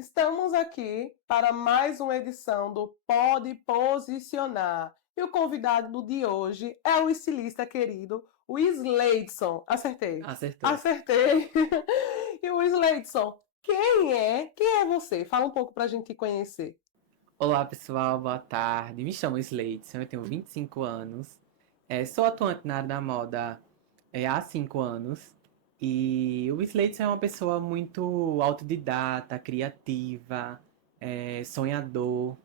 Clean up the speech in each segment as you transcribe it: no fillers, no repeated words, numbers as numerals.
Estamos aqui para mais uma edição do Pode Posicionar. E o convidado de hoje é o estilista querido, o Isleidson. Acertei. Acertou. Acertei. E o Isleidson, quem é você? Fala um pouco para a gente te conhecer. Olá, pessoal, boa tarde. Me chamo Sleidson, eu tenho 25 anos. Sou atuante na área da moda há 5 anos. E o Sleidson é uma pessoa muito autodidata, criativa, sonhador.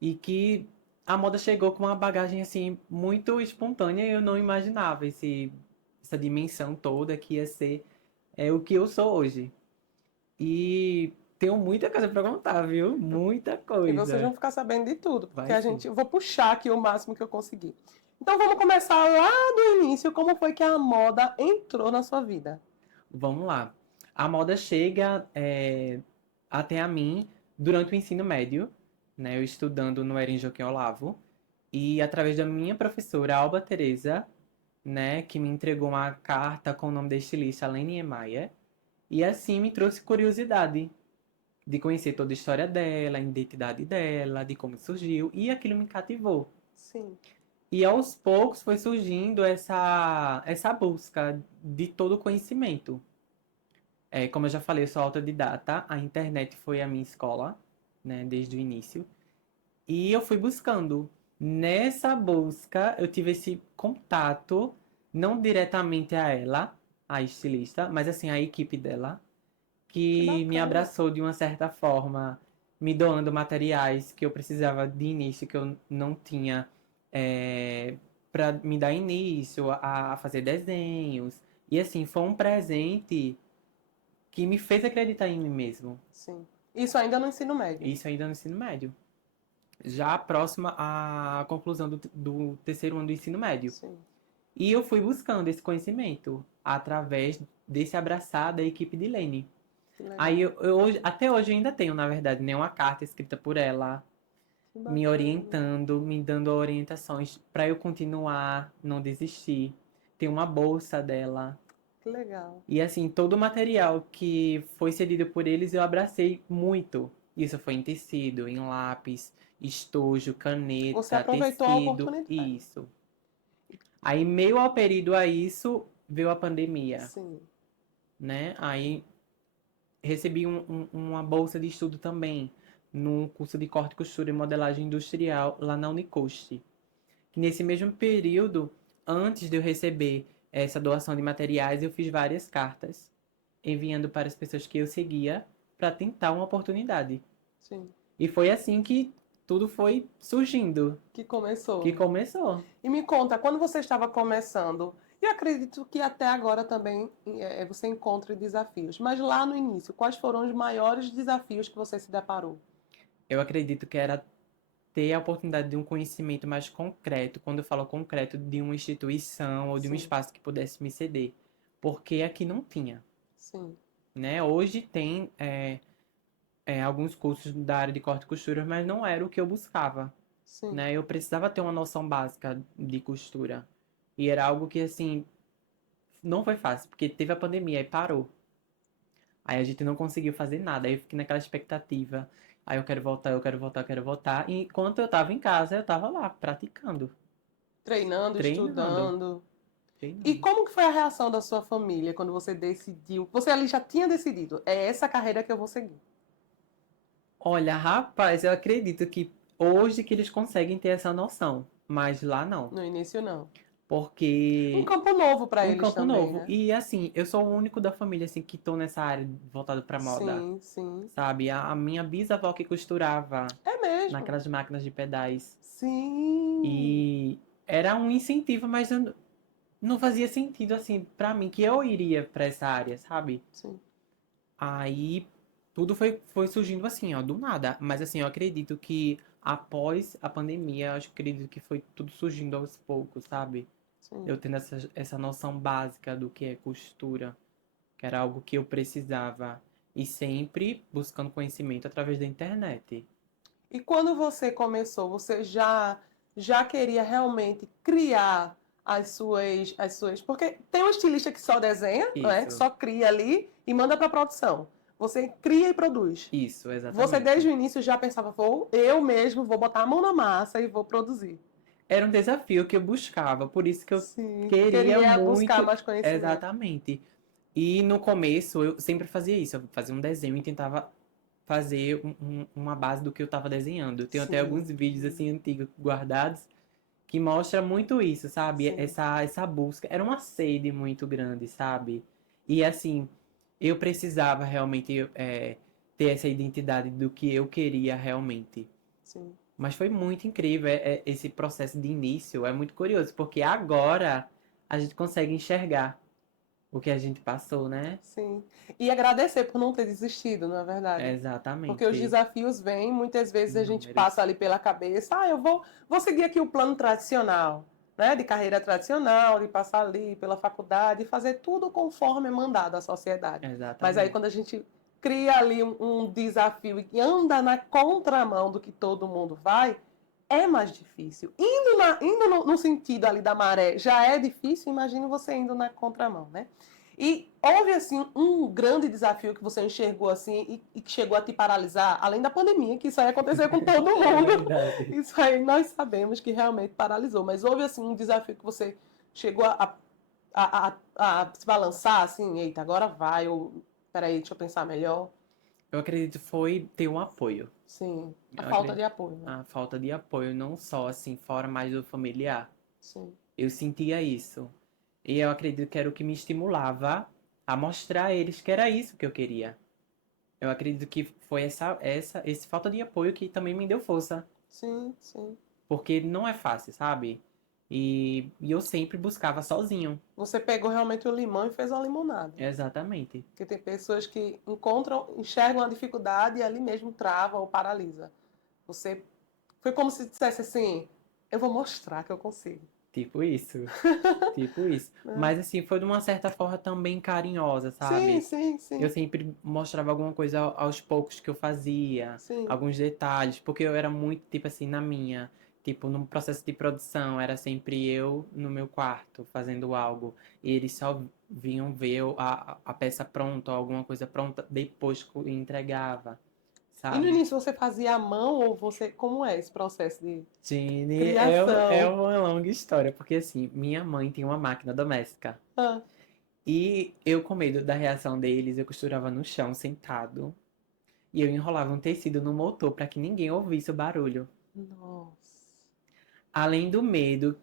E que a moda chegou com uma bagagem assim muito espontânea e eu não imaginava essa dimensão toda que ia ser o que eu sou hoje. E tenho muita coisa pra contar, viu? Muita E vocês coisa. vão ficar sabendo de tudo, porque Vai a sim. gente, eu vou puxar aqui o máximo que eu conseguir. Então vamos começar lá do início, como foi que a moda entrou na sua vida? Vamos lá. A moda chega até a mim durante o ensino médio, né? Eu estudando no Erin Joaquim Olavo. E através da minha professora, Alba Teresa, né? Que me entregou uma carta com o nome da estilista Lene Emaia. E assim me trouxe curiosidade de conhecer toda a história dela, a identidade dela, de como surgiu. E aquilo me cativou. Sim, E aos poucos foi surgindo essa busca de todo o conhecimento. Como eu já falei, eu sou autodidata, a internet foi a minha escola, né, desde o início. E eu fui buscando. Nessa busca, eu tive esse contato, não diretamente a ela, a estilista, mas assim, a equipe dela, que que me bacana. abraçou de uma certa forma, me doando materiais que eu precisava de início, que eu não tinha, para me dar início a fazer desenhos. E assim, foi um presente que me fez acreditar em mim mesmo. Sim. Isso ainda no ensino médio. Isso ainda no ensino médio. Já próxima à conclusão do terceiro ano do ensino médio. Sim. E eu fui buscando esse conhecimento através desse abraçar da equipe de Lene. Que Aí legal. até hoje eu ainda tenho, na verdade, nenhuma carta escrita por ela, Que me bacana. orientando, me dando orientações para eu continuar, não desistir. Tem uma bolsa dela. Que legal. E assim, todo o material que foi cedido por eles eu abracei muito. Isso foi em tecido, em lápis, estojo, Você caneta, aproveitou a tecido, oportunidade. isso. Aí, meio ao período a isso, veio a pandemia, Sim. né? Aí recebi uma bolsa de estudo também, no curso de corte e costura e modelagem industrial lá na Unicost. Que nesse mesmo período, antes de eu receber essa doação de materiais, eu fiz várias cartas enviando para as pessoas que eu seguia para tentar uma oportunidade. Sim. E foi assim que tudo foi surgindo, Que que começou. começou. E me conta, quando você estava começando, e acredito que até agora também você encontra desafios, mas lá no início, quais foram os maiores desafios que você se deparou? Eu acredito que era ter a oportunidade de um conhecimento mais concreto, quando eu falo concreto, de uma instituição ou de um Sim, espaço que pudesse me ceder. Porque aqui não tinha, sim, né? Hoje tem alguns cursos da área de corte e costura, mas não era o que eu buscava, sim. né? Eu precisava ter uma noção básica de costura. E era algo que, assim, não foi fácil, porque teve a pandemia e parou. Aí a gente não conseguiu fazer nada. Aí eu fiquei naquela expectativa. Aí eu quero voltar, eu quero voltar, eu quero voltar. E enquanto eu tava em casa, eu tava lá, praticando, Treinando, treinando, estudando. E treinando. como que foi a reação da sua família quando você decidiu? Você ali já tinha decidido, é essa carreira que eu vou seguir. Olha, rapaz, eu acredito que hoje que eles conseguem ter essa noção, mas lá não. No início, não. Um Porque campo novo para um eles campo também, novo. né? E assim, eu sou o único da família assim que tô nessa área voltada pra moda, Sim, sim. sabe? A minha bisavó que costurava É mesmo. naquelas máquinas de pedais. Sim. E era um incentivo, mas não fazia sentido assim pra mim que eu iria pra essa área, sabe? Sim. Aí tudo foi surgindo assim, ó, do nada. Mas assim, eu acredito que após a pandemia, eu acredito que foi tudo surgindo aos poucos, sabe? Sim. Eu tendo essa noção básica do que é costura, que era algo que eu precisava. E sempre buscando conhecimento através da internet. E quando você começou, você já queria realmente criar as suas, porque tem um estilista que só desenha, né, que Isso. só cria ali e manda para produção. Você cria e produz. Isso, Você exatamente. desde o início já pensava, eu mesmo vou botar a mão na massa e vou produzir. Era um desafio que eu buscava, por isso que eu Sim, queria queria buscar muito. mais conhecimento. Exatamente. E no começo eu sempre fazia isso, eu fazia um desenho e tentava fazer uma base do que eu estava desenhando. Eu tenho até Sim, alguns vídeos assim antigos guardados que mostra muito isso, sabe? sim, Essa busca. Era uma sede muito grande, sabe? E assim, eu precisava realmente ter essa identidade do que eu queria realmente. sim. Mas foi muito incrível esse processo de início. É muito curioso, porque agora a gente consegue enxergar o que a gente passou, né? Sim. E agradecer por não ter desistido, não é verdade? Porque os Exatamente. desafios vêm, muitas vezes a gente passa Inúmeros. ali pela cabeça, vou seguir aqui o plano tradicional, né? De carreira tradicional, de passar ali pela faculdade e fazer tudo conforme é mandado à sociedade. Mas aí Exatamente. quando a gente cria ali um desafio e anda na contramão do que todo mundo vai, é mais difícil. Indo no sentido ali da maré já é difícil, imagine você indo na contramão, né? E houve, assim, um grande desafio que você enxergou, assim, e que chegou a te paralisar, além da pandemia, que isso aí aconteceu com todo É mundo. verdade. Isso aí nós sabemos que realmente paralisou. Mas houve, assim, um desafio que você chegou a se balançar, assim, eita, agora vai, ou peraí, deixa eu pensar melhor. Eu acredito que foi ter um apoio. Sim, a Eu falta acredito de apoio, né? a falta de apoio, não só assim, fora mais do familiar. Sim, Eu sentia isso. E eu acredito que era o que me estimulava a mostrar a eles que era isso que eu queria. Eu acredito que foi esse falta de apoio que também me deu força. sim, sim. Porque não é fácil, sabe? E eu sempre buscava sozinho. Você pegou realmente o limão e fez uma limonada. Exatamente. Porque tem pessoas que enxergam a dificuldade e ali mesmo trava ou paralisa. Você foi como se dissesse assim: eu vou mostrar que eu consigo. Tipo isso. Tipo isso. Né? Mas assim, foi de uma certa forma também carinhosa, Sim, sabe? sim, Eu sim, sempre mostrava alguma coisa aos poucos que eu fazia, sim. alguns detalhes, porque eu era muito, tipo assim, na minha. Tipo, no processo de produção, era sempre eu no meu quarto fazendo algo. E eles só vinham ver a peça pronta, ou alguma coisa pronta, depois que eu entregava, E no sabe? início você fazia à mão ou você. Como é esse processo de Gene, é criação? uma longa história, porque assim, minha mãe tinha uma máquina doméstica. Ah, E eu, com medo da reação deles, eu costurava no chão, sentado. E eu enrolava um tecido no motor para que ninguém ouvisse o barulho. nossa. Além do medo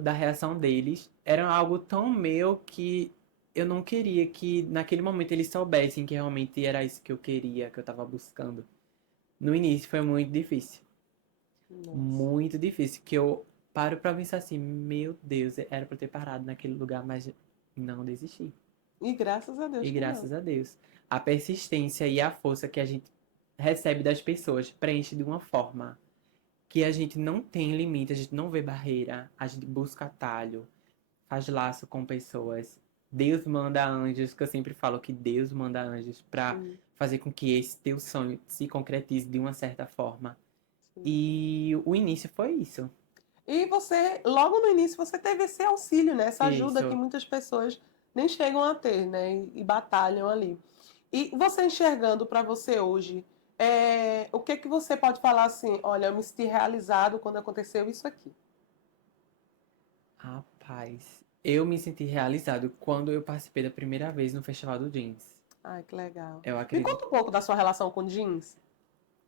da reação deles, era algo tão meu que eu não queria que naquele momento eles soubessem que realmente era isso que eu queria, que eu tava buscando. No início foi muito difícil. Nossa. Muito difícil. Que eu paro pra pensar assim, meu Deus, era pra eu ter parado naquele lugar, mas não desisti. E graças a Deus E que não. graças a Deus. A persistência e a força que a gente recebe das pessoas preenche de uma forma que a gente não tem limite, a gente não vê barreira, a gente busca atalho, faz laço com pessoas. Deus manda anjos, que eu sempre falo que Deus manda anjos pra Sim, fazer com que esse teu sonho se concretize de uma certa forma. sim. E o início foi isso. E você, logo no início, você teve esse auxílio, né? Essa ajuda que Isso. muitas pessoas nem chegam a ter, né? E batalham ali. E você enxergando para você hoje, o que que você pode falar assim? Olha, eu me senti realizado quando aconteceu isso aqui. Rapaz, eu me senti realizado quando eu participei da primeira vez no Festival do Jeans. Ai, que legal. Eu Me conta acredito. um pouco da sua relação com jeans.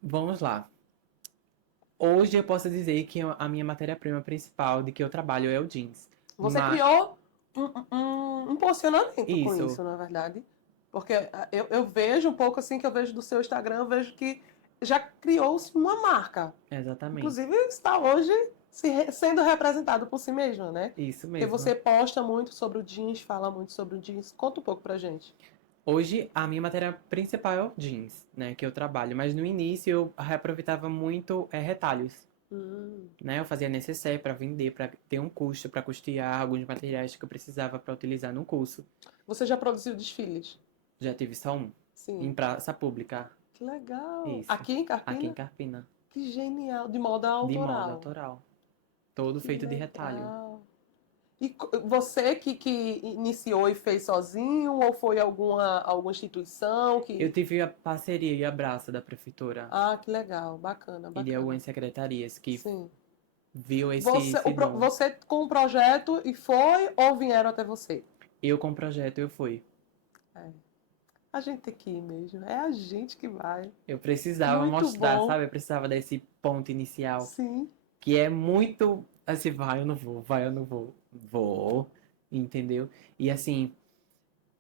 Vamos lá. Hoje eu posso dizer que a minha matéria-prima principal de que eu trabalho é o jeans. Você Mas criou um posicionamento com isso, isso, na verdade. Porque eu vejo um pouco assim que eu vejo do seu Instagram, eu vejo que já criou-se uma marca. exatamente. Inclusive está hoje sendo representado por si mesma, né? Isso Porque você mesmo. posta muito sobre o jeans, fala muito sobre o jeans. Conta um pouco pra gente. Hoje a minha matéria principal é o jeans, né, que eu trabalho, mas no início eu reaproveitava muito retalhos, Hum. né? Eu fazia necessaire para vender, para ter um custo, para custear alguns materiais que eu precisava para utilizar no curso. Você já produziu desfiles? Já tive só um em Sim. praça pública. Que legal. Isso. Aqui em Aqui em Carpina? Carpina. Que genial. De moda De moda autoral. autoral. Todo Que feito de retalho. legal. Você que iniciou e fez sozinho, ou foi alguma instituição Eu que... tive a parceria e abraço da prefeitura Ah, que legal, bacana, e de bacana. algumas secretarias que Sim. viu Você, esse dom. você com o projeto e foi ou vieram até você? Eu com o projeto eu fui. É. A gente tem que ir mesmo. É a gente que vai. Eu precisava Muito mostrar, bom. sabe? Eu precisava desse ponto inicial, Sim. que é muito assim, vai, eu não vou, vai, eu não vou. Vou, entendeu? E assim,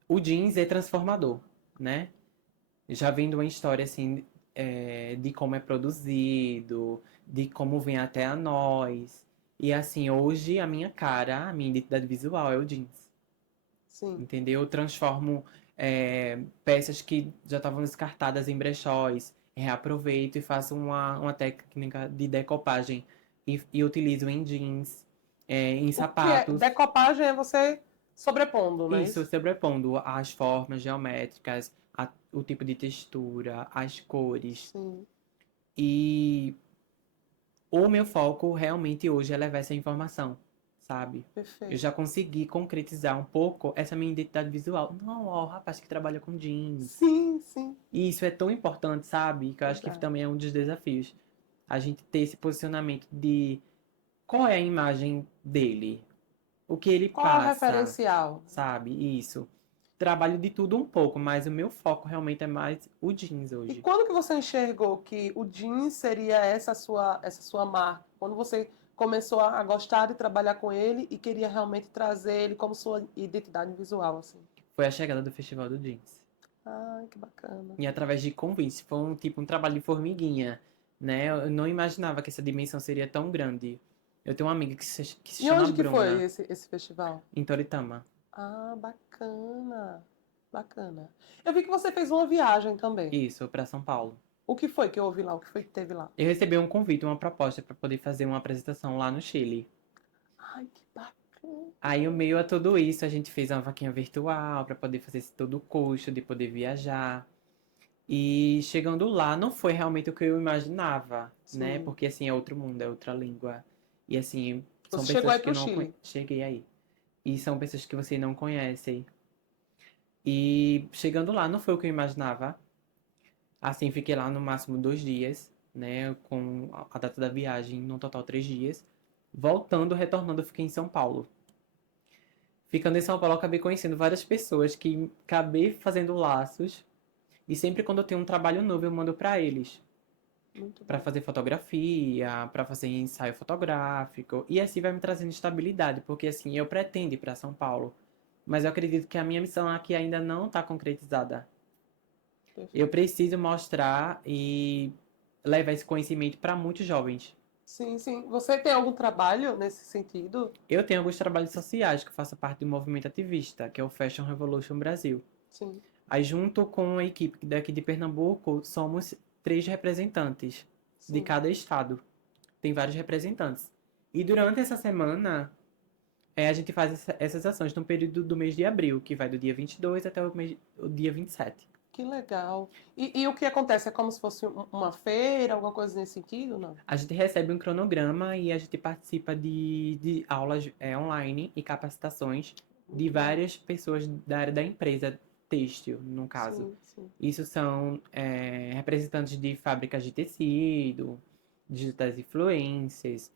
o jeans é transformador, né? Já vendo uma história assim, de como é produzido, de como vem até a nós. E assim, hoje a minha cara, a minha identidade visual é o jeans. Sim. Entendeu? Eu transformo peças que já estavam descartadas em brechóis, reaproveito e faço uma técnica de decopagem e utilizo em jeans, em O que é? sapatos. Decopagem é você sobrepondo, não é Isso, isso? sobrepondo as formas geométricas, o tipo de textura, as cores. Sim. E o meu foco realmente hoje é levar essa informação, sabe? Eu já Perfeito. consegui concretizar um pouco essa minha identidade visual. Não, ó, o rapaz que trabalha com jeans. Sim, sim. E isso é tão importante, sabe? Que eu acho que Verdade. também é um dos desafios. A gente ter esse posicionamento de qual é a imagem dele, o que ele Qual é o passa, referencial? sabe? Isso. Trabalho de tudo um pouco, mas o meu foco realmente é mais o jeans E hoje. quando que você enxergou que o jeans seria essa sua marca? Quando você começou a gostar de trabalhar com ele e queria realmente trazer ele como sua identidade visual, assim? Foi a chegada do Festival do Jeans. Ai, que bacana. E através de convites, foi um trabalho de formiguinha, né? Eu não imaginava que essa dimensão seria tão grande. Eu tenho uma amiga que se E chama onde que foi Bruna, esse festival? em Toritama. Ah, bacana. Bacana. Eu vi que você fez uma viagem também. Isso, para São Paulo. O que foi que eu ouvi lá? O que foi que teve lá? Eu recebi um convite, uma proposta para poder fazer uma apresentação lá no Chile. Ai, que bacana. Aí, o meio a tudo isso, a gente fez uma vaquinha virtual para poder fazer todo o custo de poder viajar. E chegando lá, não foi realmente o que eu imaginava, né? Sim. Porque assim, é outro mundo, é outra língua. E assim, são Você chegou aí pessoas que pro eu não Chile. cheguei aí. E são pessoas que você não conhece. E chegando lá, não foi o que eu imaginava. Assim, fiquei lá no máximo 2 dias, né? Com a data da viagem, no total 3 dias. Voltando, retornando, eu fiquei em São Paulo. Ficando em São Paulo, eu acabei conhecendo várias pessoas que acabei fazendo laços. E sempre quando eu tenho um trabalho novo, eu mando pra eles. Muito Pra bom. fazer fotografia, pra fazer ensaio fotográfico. E assim vai me trazendo estabilidade, porque assim, eu pretendo ir pra São Paulo. Mas eu acredito que a minha missão aqui ainda não está concretizada. Eu Perfeito. preciso mostrar e levar esse conhecimento para muitos jovens. Sim, sim. Você tem algum trabalho nesse sentido? Eu tenho alguns trabalhos sociais que eu faço parte do movimento ativista, que é o Fashion Revolution Brasil. Sim, Aí, junto com a equipe daqui de Pernambuco, somos 3 representantes de sim. cada estado. Tem vários representantes. E durante essa semana, a gente faz essas ações no período do mês de abril, que vai do dia 22 até o dia 27. Que legal. E o que acontece? É como se fosse uma feira, alguma coisa nesse sentido? Não. A gente recebe um cronograma e a gente participa de aulas online e capacitações de Muito bom. várias pessoas da área da empresa têxtil, no caso. Sim, sim. Isso são representantes de fábricas de tecido, digitais influencers,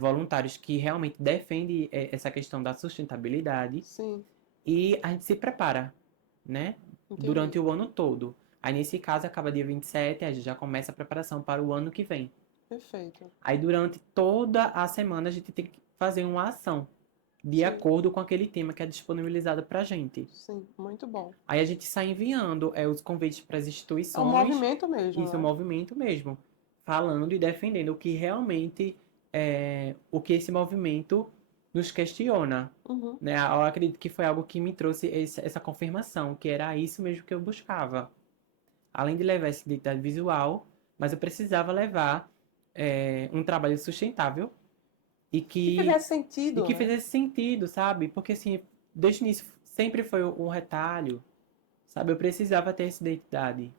voluntários que realmente defendem essa questão da sustentabilidade Sim, e a gente se prepara, né? entendi. Durante o ano todo. Aí, nesse caso, acaba dia 27, a gente já começa a preparação para o ano que vem. Perfeito. Aí, durante toda a semana, a gente tem que fazer uma ação de Sim, acordo com aquele tema que é disponibilizado pra gente. sim. Muito bom. Aí, a gente sai enviando os convites para as É um instituições, movimento mesmo, isso é um né? movimento mesmo, falando e defendendo o que realmente o que esse movimento nos questiona. Uhum. Né? Eu acredito que foi algo que me trouxe essa confirmação, que era isso mesmo que eu buscava. Além de levar essa identidade visual, mas eu precisava levar um trabalho sustentável e Que que, fizesse e sentido, que né? fizesse sentido, sabe? Porque assim, desde o início sempre foi um retalho, sabe? Eu precisava ter essa identidade.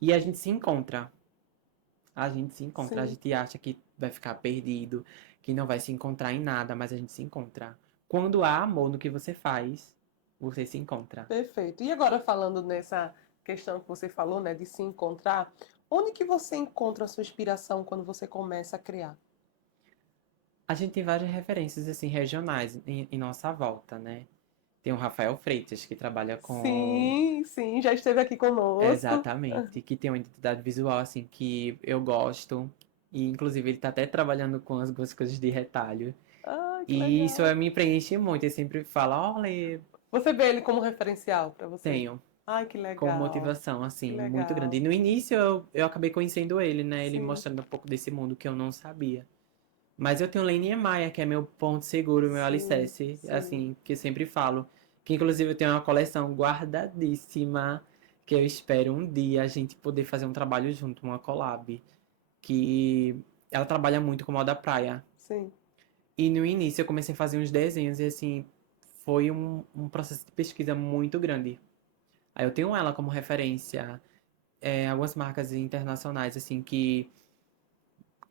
E a gente se encontra. A gente se encontra, a Sim, gente acha que vai ficar perdido, que não vai se encontrar em nada, mas a gente se encontra. Quando há amor no que você faz, você se encontra. Perfeito. E agora falando nessa questão que você falou, né, de se encontrar, onde que você encontra a sua inspiração quando você começa a criar? A gente tem várias referências assim regionais em nossa volta, né? Tem o Rafael Freitas, que trabalha com. Sim, sim, já esteve aqui conosco. Exatamente, que tem uma identidade visual assim que eu gosto. E inclusive ele tá até trabalhando com algumas coisas de retalho. Ai, que E isso legal. me preenche muito. Ele sempre fala, olha, Você vê ele como referencial para você? tenho. Ai, que Com legal. motivação, Que assim, muito grande. E legal. no início eu acabei conhecendo ele, né? Ele Sim, mostrando um pouco desse mundo que eu não sabia. Mas eu tenho Lane Maia, que é meu ponto seguro, meu sim, alicerce, sim. assim, que eu sempre falo. Que inclusive eu tenho uma coleção guardadíssima, que eu espero um dia a gente poder fazer um trabalho junto, uma collab. Que ela trabalha muito com moda praia. Sim. E no início eu comecei a fazer uns desenhos e assim, foi um processo de pesquisa muito grande. Aí eu tenho ela como referência, algumas marcas internacionais, assim, que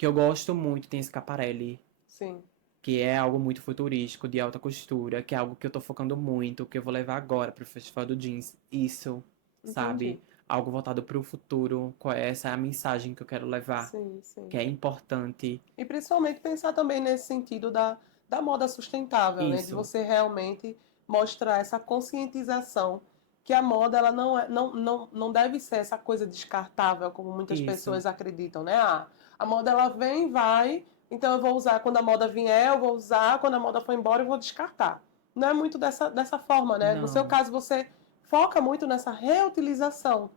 eu gosto muito. Tem Schiaparelli, Sim. que é algo muito futurístico, de alta costura, que é algo que eu tô focando muito, que eu vou levar agora pro Festival do Jeans. Isso, Entendi. sabe? Algo voltado pro futuro, essa é a mensagem que eu quero levar, Sim, sim. que é importante. E principalmente pensar também nesse sentido da moda sustentável, né? De Isso, você realmente mostrar essa conscientização que a moda ela não deve ser essa coisa descartável como muitas isso. pessoas acreditam, né? Ah, a moda ela vem e vai, então eu vou usar quando a moda vier, eu vou usar, quando a moda for embora eu vou descartar. Não é muito dessa forma, né? No seu Não, caso, você foca muito nessa reutilização.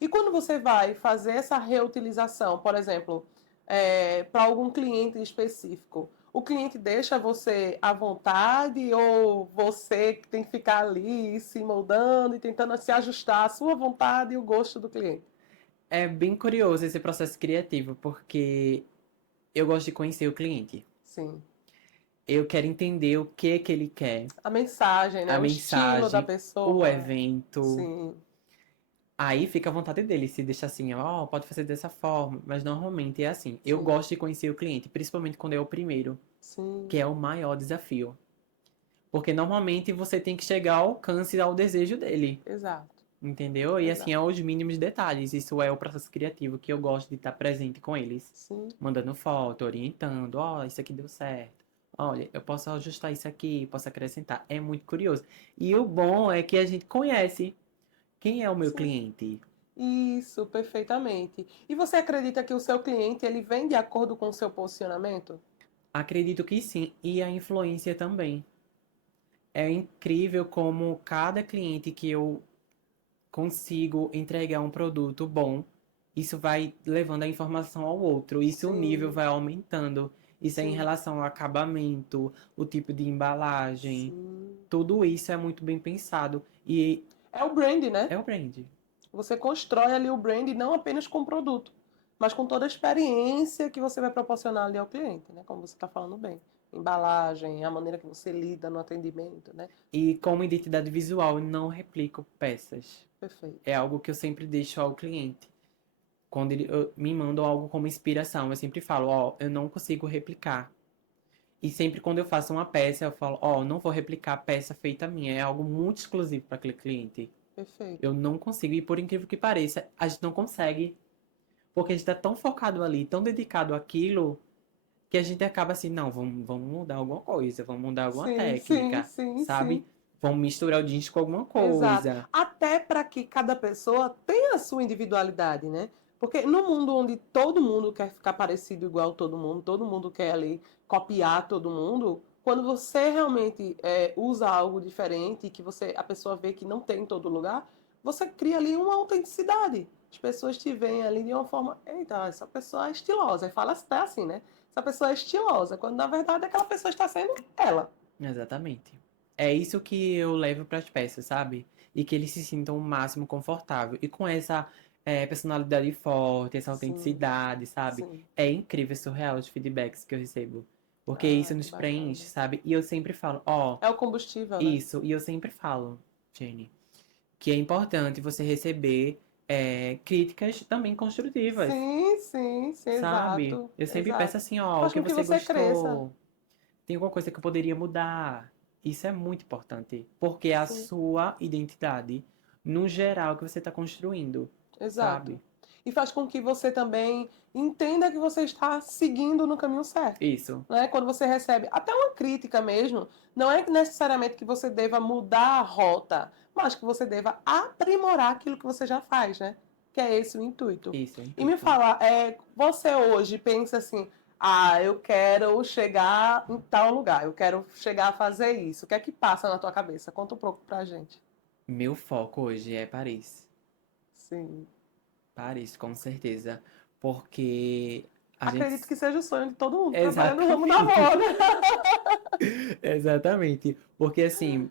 E quando você vai fazer essa reutilização, por exemplo, para algum cliente específico, o cliente deixa você à vontade ou você que tem que ficar ali se moldando e tentando se ajustar à sua vontade e o gosto do cliente? é bem curioso esse processo criativo, porque eu gosto de conhecer o cliente. Sim. Eu quero entender o que que ele quer, A mensagem, a né? O estilo da mensagem, o pessoa. evento. Sim, Aí fica à vontade dele, se deixa assim, ó, pode fazer dessa forma, mas normalmente é assim. Eu sim, gosto de conhecer o cliente, principalmente quando é o primeiro, que sim. é o maior desafio. Porque normalmente você tem que chegar ao alcance, ao desejo dele, Exato, entendeu? E assim, exato. aos mínimos detalhes. Isso é o processo criativo que eu gosto de estar presente com eles. Sim, Mandando foto, orientando, ó, isso aqui deu certo. Olha, eu posso ajustar isso aqui, posso acrescentar. É muito curioso. E o bom é que a gente conhece quem é o meu sim. cliente. Isso, perfeitamente. E você acredita que o seu cliente ele vem de acordo com o seu posicionamento? Acredito que sim, e a influência também. É incrível como cada cliente que eu consigo entregar um produto bom, isso vai levando a informação ao outro, isso o nível Sim, vai aumentando. Isso é em sim, relação ao acabamento, o tipo de embalagem, sim. tudo isso é muito bem pensado e É o brand, né? é o brand. Você constrói ali o brand não apenas com o produto, mas com toda a experiência que você vai proporcionar ali ao cliente, né? Como você está falando bem. Embalagem, a maneira que você lida no atendimento, né? E como identidade visual, eu não replico peças. Perfeito. É algo que eu sempre deixo ao cliente. Quando me mandam algo como inspiração, eu sempre falo, ó, eu não consigo replicar. E sempre quando eu faço uma peça, eu falo, ó, não vou replicar a peça feita minha, é algo muito exclusivo para aquele cliente. Perfeito. Eu não consigo, e por incrível que pareça, a gente não consegue, porque a gente tá tão focado ali, tão dedicado àquilo, que a gente acaba assim, não, vamos mudar alguma coisa, vamos mudar alguma Sim, sim, técnica, sim, sim. sabe? Vamos misturar o jeans com alguma Exato. coisa. Até para que cada pessoa tenha a sua individualidade, né? Porque no mundo onde todo mundo quer ficar parecido igual a todo mundo quer ali copiar todo mundo, quando você realmente usa algo diferente e que a pessoa vê que não tem em todo lugar, você cria ali uma autenticidade. As pessoas te veem ali de uma forma, eita, essa pessoa é estilosa. E fala até assim, né? Essa pessoa é estilosa, quando na verdade aquela pessoa está sendo ela. Exatamente. É isso que eu levo para as peças, sabe? E que eles se sintam o máximo confortável. E com essa personalidade forte, essa Sim, autenticidade, sabe? sim. É incrível, surreal os feedbacks que eu recebo. Porque Ah, isso que nos preenche, bacana. sabe? E eu sempre falo, ó, É o combustível, né? isso. E eu sempre falo, Jenny, que é importante você receber críticas também construtivas, Sim, sim, sim, sabe? exato, Eu sempre peço exato. assim, ó, o Faz que com que você você cresça. gostou? tem alguma coisa que eu poderia mudar. Isso é muito importante, porque é a Sim, sua identidade, no geral, que você está construindo, exato. sabe? E faz com que você também entenda que você está seguindo no caminho certo. Isso, Né? Quando você recebe até uma crítica mesmo, não é necessariamente que você deva mudar a rota, mas que você deva aprimorar aquilo que você já faz, né? Que é esse o intuito. isso, é o E me intuito. fala, você hoje pensa assim, ah, eu quero chegar em tal lugar, eu quero chegar a fazer isso. O que é que passa na tua cabeça? Conta um pouco pra gente. Meu foco hoje é Paris. Sim. Paris, com certeza. Porque a gente. Acredito que seja o sonho de todo mundo trabalhar no ramo da Exatamente. moda. Exatamente. Porque assim,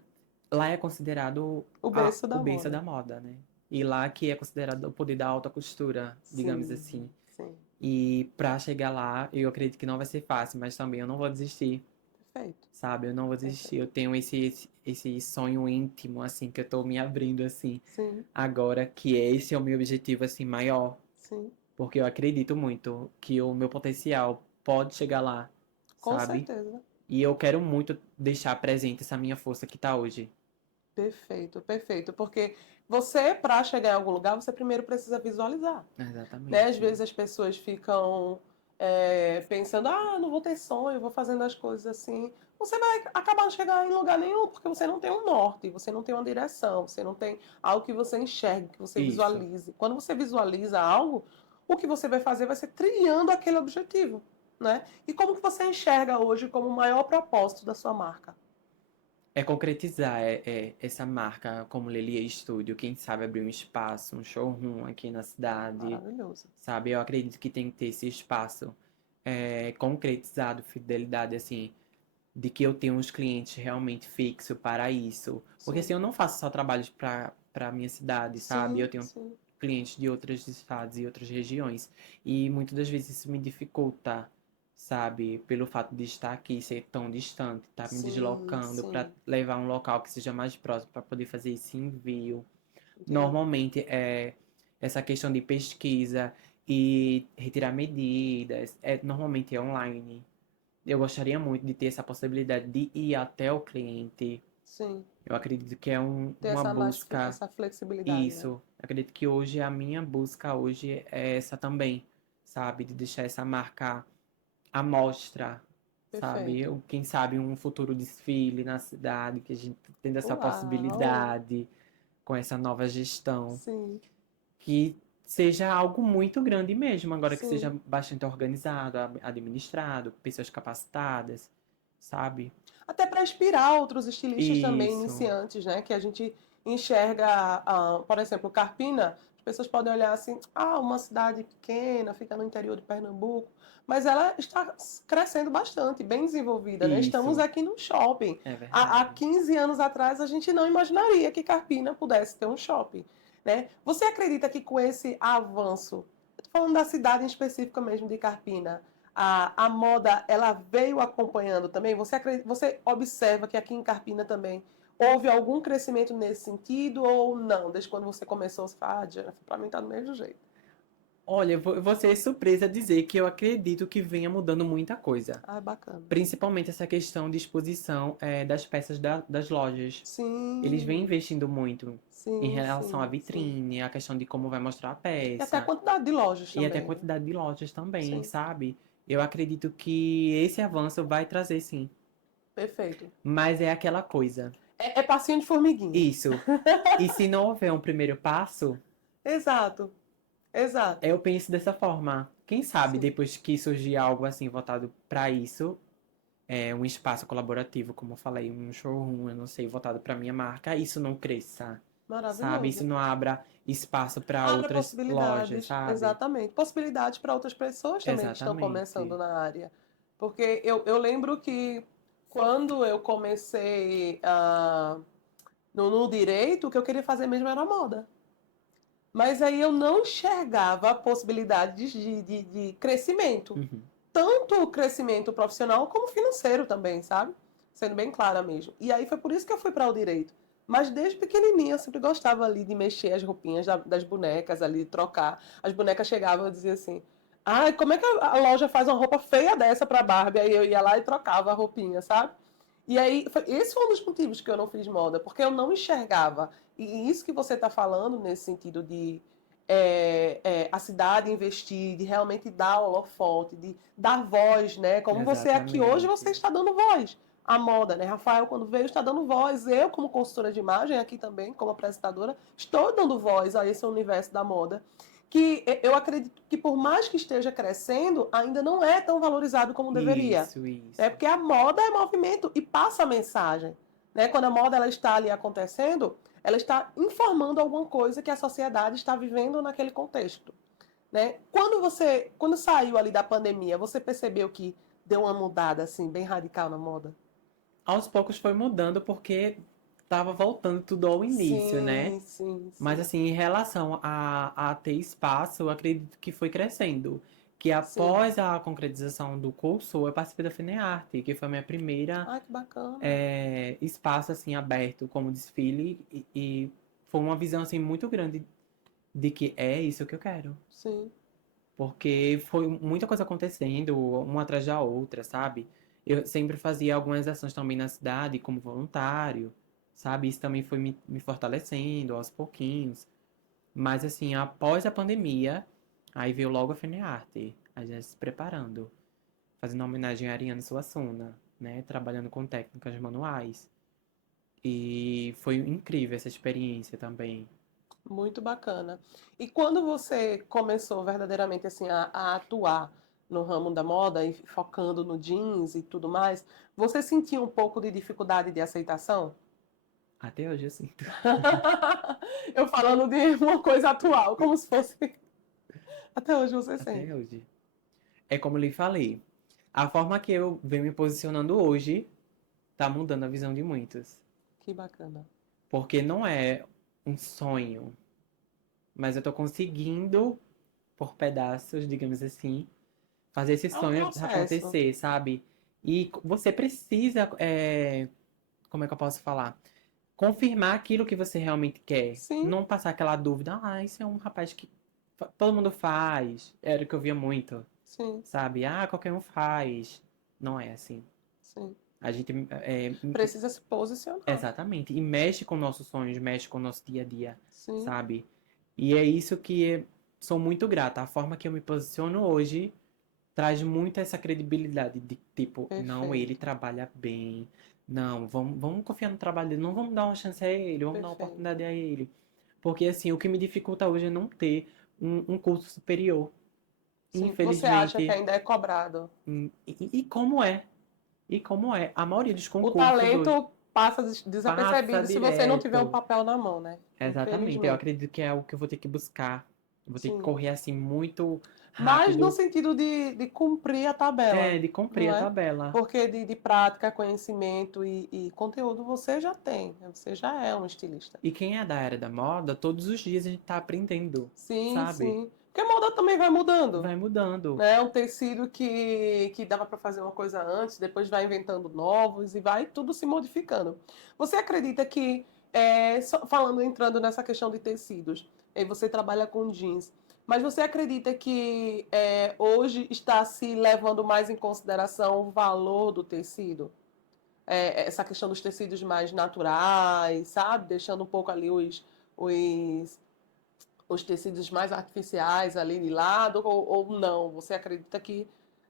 lá é considerado O berço o da berço moda. da moda, né? E lá que é considerado o poder da alta costura, digamos Sim, assim. sim. E pra chegar lá, eu acredito que não vai ser fácil, mas também eu não vou desistir, Perfeito, sabe? Eu não vou desistir. perfeito. Eu tenho esse sonho íntimo, assim, que eu tô me abrindo, assim, Sim, agora, que esse é o meu objetivo, assim, maior. sim. Porque eu acredito muito que o meu potencial pode chegar lá, Com sabe? certeza. E eu quero muito deixar presente essa minha força que tá hoje. Perfeito, perfeito. Porque você, para chegar em algum lugar, você primeiro precisa visualizar. Né? Às Exatamente. vezes as pessoas ficam pensando, ah, não vou ter sonho, vou fazendo as coisas assim. Você vai acabar não chegando em lugar nenhum, porque você não tem um norte, você não tem uma direção, você não tem algo que você enxergue, que você Isso. visualize. Quando você visualiza algo, o que você vai fazer vai ser trilhando aquele objetivo, né? E como que você enxerga hoje como o maior propósito da sua marca? É concretizar essa marca como Lelia Studio. Quem sabe abrir um espaço, um showroom aqui na cidade, Maravilhoso. sabe? Eu acredito que tem que ter esse espaço concretizado, fidelidade, assim, de que eu tenho uns clientes realmente fixos para isso. Porque assim, Sim. eu não faço só trabalhos para minha cidade, sabe? Eu Sim, tenho sim, clientes de outros estados e outras regiões. E muitas das vezes isso me dificulta, sabe? Pelo fato de estar aqui, ser tão distante, estar me sim, deslocando para sim. levar um local que seja mais próximo para poder fazer esse envio. Entendi. Normalmente é essa questão de pesquisa e retirar medidas, normalmente é online. Eu gostaria muito de ter essa possibilidade de ir até o cliente. Sim. Eu acredito que é Ter uma busca essa flexibilidade, né? isso. Acredito que hoje a minha busca hoje é essa também, sabe? De deixar essa marca à mostra, sabe? Perfeito. Quem sabe um futuro desfile na cidade, que a gente tendo essa Uau! possibilidade com essa nova gestão, Sim, que seja algo muito grande mesmo, agora que seja sim. bastante organizado, administrado, pessoas capacitadas, sabe? Até para inspirar outros estilistas também Isso, iniciantes, né? Que a gente enxerga, por exemplo, Carpina, as pessoas podem olhar assim, ah, uma cidade pequena, fica no interior de Pernambuco, mas ela está crescendo bastante, bem desenvolvida, né? Estamos isso, aqui no shopping. é Há verdade. 15 anos atrás a gente não imaginaria que Carpina pudesse ter um shopping, né? Você acredita que com esse avanço, falando da cidade em específico mesmo de Carpina, a moda ela veio acompanhando também? Você observa que aqui em Carpina também houve algum crescimento nesse sentido ou não? Desde quando você começou, você fala, ah, Diana, para mim tá do mesmo jeito. Olha, eu vou ser surpresa dizer que eu acredito que venha mudando muita coisa. Ah, bacana. Principalmente essa questão de exposição das peças das lojas. Eles vêm Sim, investindo muito em sim, relação à sim, sim. vitrine, a questão de como vai mostrar a E até a peça, quantidade de lojas e até a também, né? quantidade de lojas também, Sim, sabe? Eu acredito que esse avanço vai trazer sim. perfeito. Mas é aquela coisa. É passinho de formiguinha. Isso. E se não houver um primeiro passo, Exato, exato. eu penso dessa forma. Quem sabe Sim, depois que surgir algo assim voltado para isso, um espaço colaborativo, como eu falei, um showroom, eu não sei, voltado para minha marca, isso não cresça, sabe? Isso maravilhoso. não abra espaço para Abre outras lojas, possibilidades, sabe? exatamente. Possibilidades para outras pessoas também que estão começando Exatamente. na área. Porque eu lembro que quando eu comecei no direito, o que eu queria fazer mesmo era moda. Mas aí eu não enxergava possibilidades de crescimento. Uhum. Tanto crescimento profissional como financeiro também, sabe? Sendo bem clara mesmo. E aí foi por isso que eu fui para o direito. Mas desde pequenininha eu sempre gostava ali de mexer as roupinhas das bonecas ali, de trocar. As bonecas chegavam e eu dizia assim: Ai, como é que a loja faz uma roupa feia dessa pra Barbie? Aí eu ia lá e trocava a roupinha, sabe? E aí, esse foi um dos motivos que eu não fiz moda, porque eu não enxergava. E isso que você está falando, nesse sentido de a cidade investir, de realmente dar holofote, de dar voz, né? Como você aqui hoje, você Exatamente. está dando voz à moda, né? Rafael, quando veio, está dando voz. Eu, como consultora de imagem, aqui também, como apresentadora, estou dando voz a esse universo da moda que eu acredito que por mais que esteja crescendo, ainda não é tão valorizado como deveria. Isso, Né? isso. Porque a moda é movimento e passa a mensagem. Né? Quando a moda ela está ali acontecendo, ela está informando alguma coisa que a sociedade está vivendo naquele contexto. Né? Quando saiu ali da pandemia, você percebeu que deu uma mudada assim bem radical na moda? Aos poucos foi mudando porque tava voltando tudo ao início, né? Sim, sim, Mas sim. assim, em relação a ter espaço, eu acredito que foi crescendo. Que Sim. após a concretização do curso, eu participei da Finearte, que foi a minha primeira Ai, que bacana. espaço assim aberto como desfile e foi uma visão assim muito grande de que é isso que eu quero. Sim. Porque foi muita coisa acontecendo, uma atrás da outra, sabe? Eu sempre fazia algumas ações também na cidade como voluntário, sabe? Isso também foi me fortalecendo aos pouquinhos. Mas assim, após a pandemia, aí veio logo a Fenearte, a gente se preparando, fazendo homenagem a Ariana Suassuna, né? Trabalhando com técnicas manuais. E foi incrível essa experiência também. Muito bacana. E quando você começou verdadeiramente assim a atuar no ramo da moda e focando no jeans e tudo mais, você sentia um pouco de dificuldade de aceitação? Até hoje eu sinto. Eu falando de uma coisa atual, como se fosse até hoje você Até sente. hoje. É como lhe falei. A forma que eu venho me posicionando hoje tá mudando a visão de muitos. Que bacana. Porque não é um sonho, mas eu tô conseguindo, por pedaços, digamos assim, fazer esse É um sonho processo. acontecer, sabe? E você precisa, como é que eu posso falar? Confirmar aquilo que você realmente quer. Sim, Não passar aquela dúvida, isso é um rapaz que todo mundo faz. Era o que eu via muito, sim, sabe? Ah, qualquer um faz. Não é assim. sim. A gente Precisa se posicionar. exatamente. E mexe com nossos sonhos, mexe com o nosso dia a dia, Sim, sabe? E é isso que sou muito grata. A forma que eu me posiciono hoje traz muito essa credibilidade de tipo, não, ele perfeito, trabalha bem. Não, vamos confiar no trabalho dele, não vamos dar uma chance a ele, vamos dar uma perfeito. oportunidade a ele. Porque assim, o que me dificulta hoje é não ter um curso superior. Sim, você acha que Infelizmente, ainda é cobrado? e como é? E como é? A maioria dos O concursos hoje talento passa passa desapercebido se você não tiver um direto. papel na mão, né? Exatamente, eu Infelizmente. acredito que é algo que eu vou ter que buscar. Eu vou ter que Sim. correr assim muito Mas no rápido, sentido de cumprir a tabela, de cumprir não a é? tabela. Porque de prática, conhecimento e conteúdo você já tem, né? Você já é um estilista. E quem é da área da moda, todos os dias a gente tá aprendendo, Sim, sabe? sim. Porque a moda também vai mudando. Vai mudando. Né? Um tecido que dava para fazer uma coisa antes, depois vai inventando novos e vai tudo se modificando. Você acredita que, falando, entrando nessa questão de tecidos, você trabalha com jeans, mas você acredita que hoje está se levando mais em consideração o valor do tecido? Essa questão dos tecidos mais naturais, sabe? Deixando um pouco ali os, os tecidos mais artificiais ali de lado, ou não? Você acredita que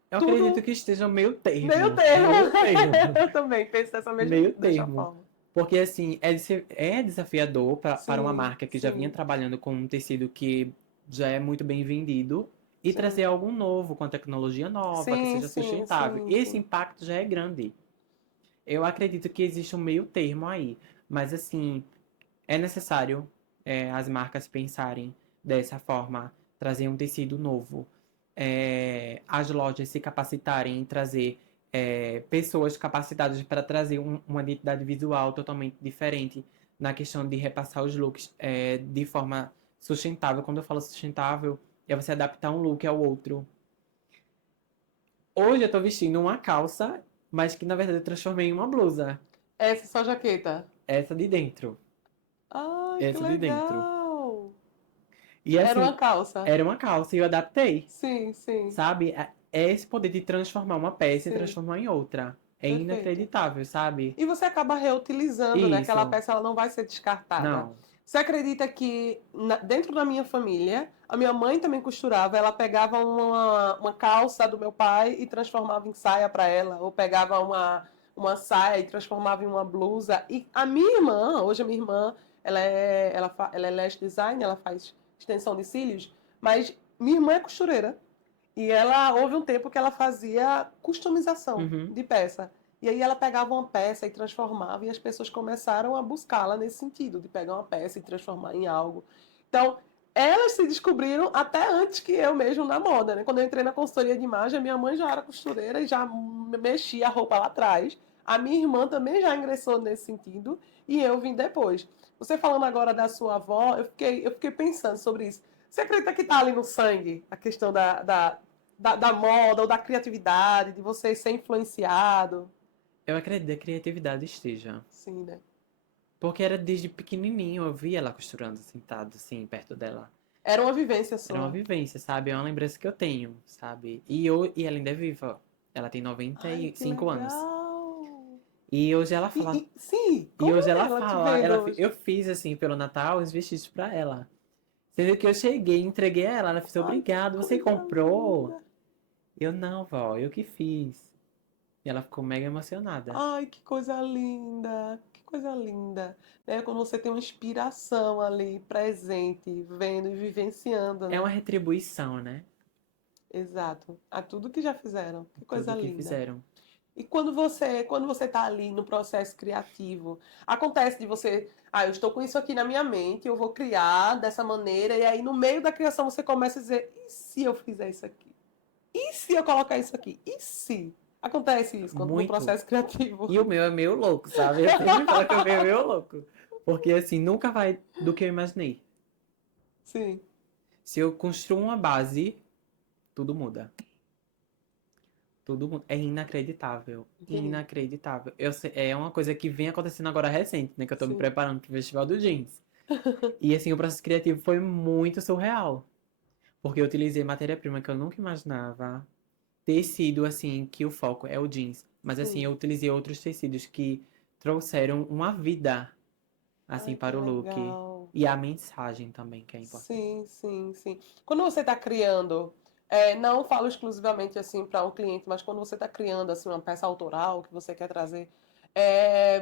Eu acredito tudo que esteja meio meio termo. termo? Meio termo. Eu também penso Meio dessa termo. forma. Porque assim, é desafiador para uma Sim, marca que já vinha sim, trabalhando com um tecido que já é muito bem vendido e trazer sim. algo novo, com a tecnologia nova, que Sim, seja sim, sustentável. sim, Esse sim. impacto já é grande. Eu acredito que existe um meio termo aí. Mas assim, é necessário as marcas pensarem dessa forma, trazer um tecido novo, as lojas se capacitarem em trazer pessoas capacitadas para trazer uma identidade visual totalmente diferente na questão de repassar os looks de forma sustentável. Quando eu falo sustentável, é você adaptar um look ao outro. Hoje eu estou vestindo uma calça, mas que na verdade eu transformei em uma blusa. Essa é sua jaqueta. Essa de dentro. Ai, que Essa de dentro. legal! E Era uma assim, calça. era uma calça e eu adaptei, Sim, sim, sabe? É esse poder de transformar uma peça e sim. transformar em outra. É Perfeito. inacreditável, sabe? E você acaba reutilizando, né? Aquela Isso. peça ela não vai ser descartada. Não. Você acredita que dentro da minha família, a minha mãe também costurava, ela pegava uma calça do meu pai e transformava em saia para ela, ou pegava uma saia e transformava em uma blusa. E a minha irmã, hoje a minha irmã, ela é lash design, ela faz extensão de cílios, mas minha irmã é costureira. E ela, houve um tempo que ela fazia customização Uhum. de peça. E aí ela pegava uma peça e transformava, e as pessoas começaram a buscá-la nesse sentido, de pegar uma peça e transformar em algo. Então, elas se descobriram até antes que eu mesmo na moda, né? Quando eu entrei na consultoria de imagem, a minha mãe já era costureira e já mexia a roupa lá atrás. A minha irmã também já ingressou nesse sentido, e eu vim depois. Você falando agora da sua avó, eu fiquei pensando sobre isso. Você acredita que está ali no sangue a questão da moda ou da criatividade, de você ser influenciado? Eu acredito que a criatividade esteja. Sim, né? Porque era desde pequenininho, eu via ela costurando, sentado assim, perto dela. Era uma vivência Era uma sua. vivência, sabe? É uma lembrança que eu tenho, sabe? E ela ainda é viva. Ela tem noventa Ai, e que cinco anos. legal! E hoje ela fala. Sim, E como hoje é ela ela te fala. vendo hoje? Eu fiz, assim, pelo Natal, os vestidos pra ela. Sendo que eu cheguei, entreguei a ela. Ela fez, Ai, que obrigado, você coisa comprou? linda! Eu não, vó, eu que fiz. E ela ficou mega emocionada. Ai, que coisa linda! Que coisa linda! É quando você tem uma inspiração ali, presente, vendo e vivenciando, É uma né? retribuição, né? Exato. A tudo que já fizeram. Que coisa Tudo que linda. fizeram. E quando você está ali no processo criativo, acontece de você, eu estou com isso aqui na minha mente, eu vou criar dessa maneira, e aí no meio da criação você começa a dizer, e se eu fizer isso aqui? E se eu colocar isso aqui? E se? Acontece isso no Muito. processo criativo. E o meu é meio louco, sabe? Eu sempre falo que o meu é meio louco. Porque, assim, nunca vai do que eu imaginei. Sim, Se eu construo uma base, tudo muda. Tudo muda. É inacreditável. entendi. Inacreditável. É uma coisa que vem acontecendo agora recente, né? Que eu tô me Sim, preparando pro Festival do Jeans. E, assim, o processo criativo foi muito surreal. Porque eu utilizei matéria-prima que eu nunca imaginava. Tecido, assim, que o foco é o jeans. Mas, assim, sim. eu utilizei outros tecidos que trouxeram uma vida, assim, Ai, que para o look. legal. E a mensagem também, que é importante. Sim, sim, sim. Quando você está criando, não falo exclusivamente assim para um cliente, mas quando você está criando assim uma peça autoral que você quer trazer,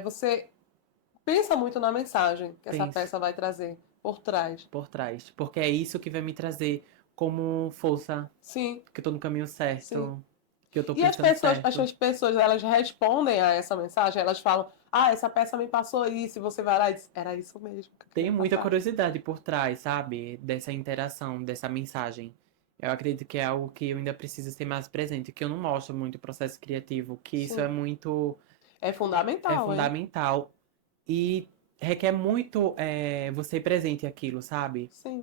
você pensa muito na mensagem que essa Penso peça vai trazer por trás. por trás. Porque é isso que vai me trazer como força, Sim, que eu tô no caminho sim. certo, que eu tô E as pensando pessoas, as certo. as pessoas, elas respondem a essa mensagem, elas falam, essa peça me passou isso, e você vai lá e diz, era isso mesmo que eu queria Tenho muita passar. curiosidade por trás, sabe? Dessa interação, dessa mensagem. Eu acredito que é algo que eu ainda preciso ser mais presente, que eu não mostro muito o processo criativo, que isso é Sim. muito, É é fundamental, hein? fundamental e requer muito você ir presente aquilo, sabe? Sim.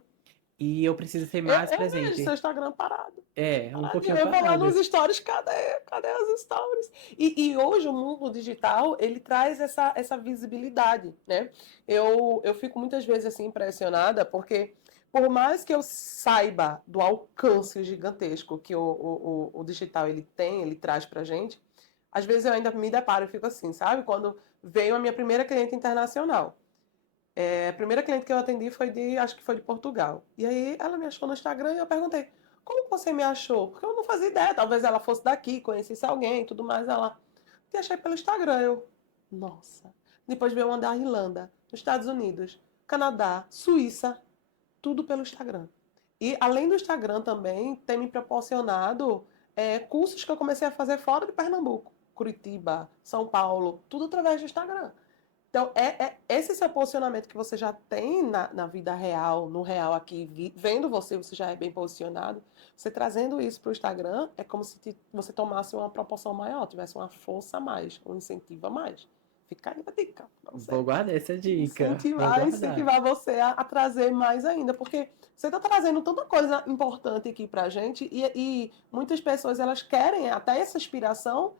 E eu preciso ser Eu, mais eu vejo seu presente. Instagram parado. É, um Paradinho. pouquinho Eu vou lá nos parado. stories, cadê as stories? E hoje o mundo digital, ele traz essa visibilidade, né? Eu fico muitas vezes assim impressionada, porque por mais que eu saiba do alcance gigantesco que o digital ele tem, ele traz pra gente, às vezes eu ainda me deparo e fico assim, sabe? Quando veio a minha primeira cliente internacional. A primeira cliente que eu atendi acho que foi de Portugal. E aí ela me achou no Instagram e eu perguntei, como você me achou? Porque eu não fazia ideia, talvez ela fosse daqui, conhecesse alguém e tudo mais. Ela, te achei pelo Instagram. Eu, nossa. Depois veio uma da Irlanda, dos Estados Unidos, Canadá, Suíça, tudo pelo Instagram. E além do Instagram também, tem me proporcionado cursos que eu comecei a fazer fora de Pernambuco. Curitiba, São Paulo, tudo através do Instagram. Então, esse seu posicionamento que você já tem na vida real, no real aqui, vendo você já é bem posicionado. Você trazendo isso para o Instagram, é como se você tomasse uma proporção maior, tivesse uma força a mais, um incentivo a mais. Fica aí a dica para Vou você. guardar essa dica. Vou Incentivar, guardar. incentivar você a trazer mais ainda, porque você está trazendo tanta coisa importante aqui para a gente e muitas pessoas elas querem até essa inspiração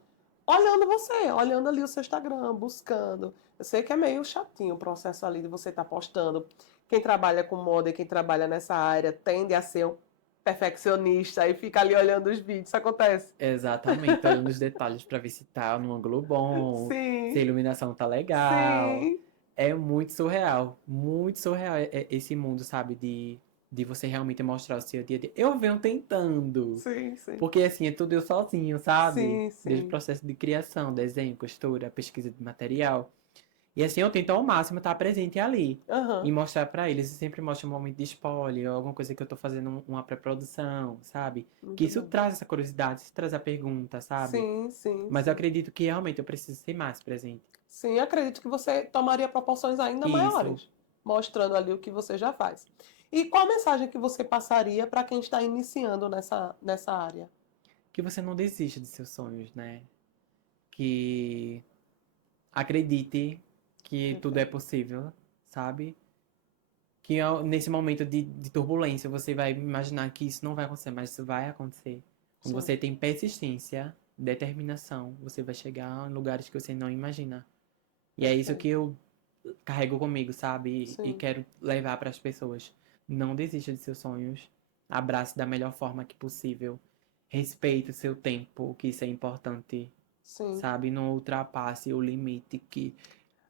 olhando você, olhando ali o seu Instagram, buscando. Eu sei que é meio chatinho o processo ali de você estar postando. Quem trabalha com moda e quem trabalha nessa área tende a ser um perfeccionista e fica ali olhando os vídeos. Isso acontece? Exatamente, olhando os detalhes pra ver se tá no ângulo bom, se a Sim, iluminação tá legal. sim, É muito surreal esse mundo, sabe, de você realmente mostrar o seu dia a dia. Eu venho tentando, sim, sim. porque assim, é tudo eu sozinho, sabe? Sim, Desde o sim. processo de criação, desenho, costura, pesquisa de material. E assim, eu tento ao máximo estar presente ali e Aham. mostrar pra eles. Eu sempre mostro um momento de spoiler, ou alguma coisa que eu tô fazendo uma pré-produção, sabe? Que Muito isso bom. traz essa curiosidade, isso traz a pergunta, sabe? Sim, sim, Mas eu sim. acredito que realmente eu preciso ser mais presente. Sim, acredito que você tomaria proporções ainda Isso, maiores, mostrando ali o que você já faz. E qual mensagem que você passaria para quem está iniciando nessa área? que você não desista de seus sonhos, né? Que acredite que tudo é Perfeito. possível, sabe? Que nesse momento de turbulência você vai imaginar que isso não vai acontecer, mas isso vai acontecer. Quando Sim, você tem persistência, determinação, você vai chegar em lugares que você não imagina. E é isso que perfeito. eu carrego comigo, sabe? E Sim, quero levar para as pessoas. Não desista de seus sonhos. Abrace da melhor forma que possível. Respeite o seu tempo, que isso é importante, sim. sabe? Não ultrapasse o limite que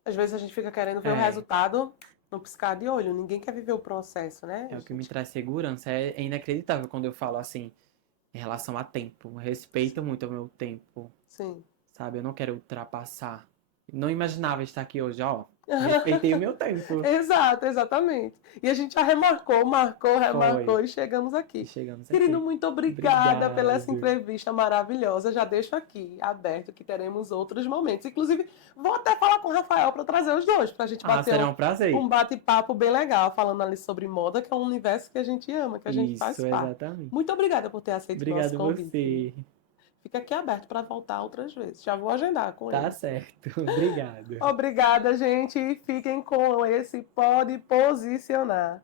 Às vezes a gente fica querendo ver o é, resultado no piscar de olho. Ninguém quer viver o processo, né? é A o que me gente... traz segurança. É inacreditável quando eu falo assim, em relação a tempo. Eu respeito muito o meu tempo, Sim. sabe? Eu não quero ultrapassar. Não imaginava estar aqui hoje, ó. Respeitei o meu tempo. Exato, exatamente. E a gente já remarcou, marcou, Foi. remarcou e chegamos E aqui. chegamos Querido, aqui. muito obrigada pela essa Obrigado. entrevista maravilhosa. Já deixo aqui aberto que teremos outros momentos. Inclusive, vou até falar com o Rafael para trazer os dois, para a gente Ah, bater será um, um um prazer. bate-papo bem legal, falando ali sobre moda, que é um universo que a gente ama, que a gente faz Isso, parte. exatamente. Muito obrigada por ter aceito o nosso Obrigado convite, viu? você. Fica aqui aberto para voltar outras vezes. Já vou agendar com Tá ele. certo. Obrigado. Obrigada, gente. E fiquem com esse Pode Posicionar.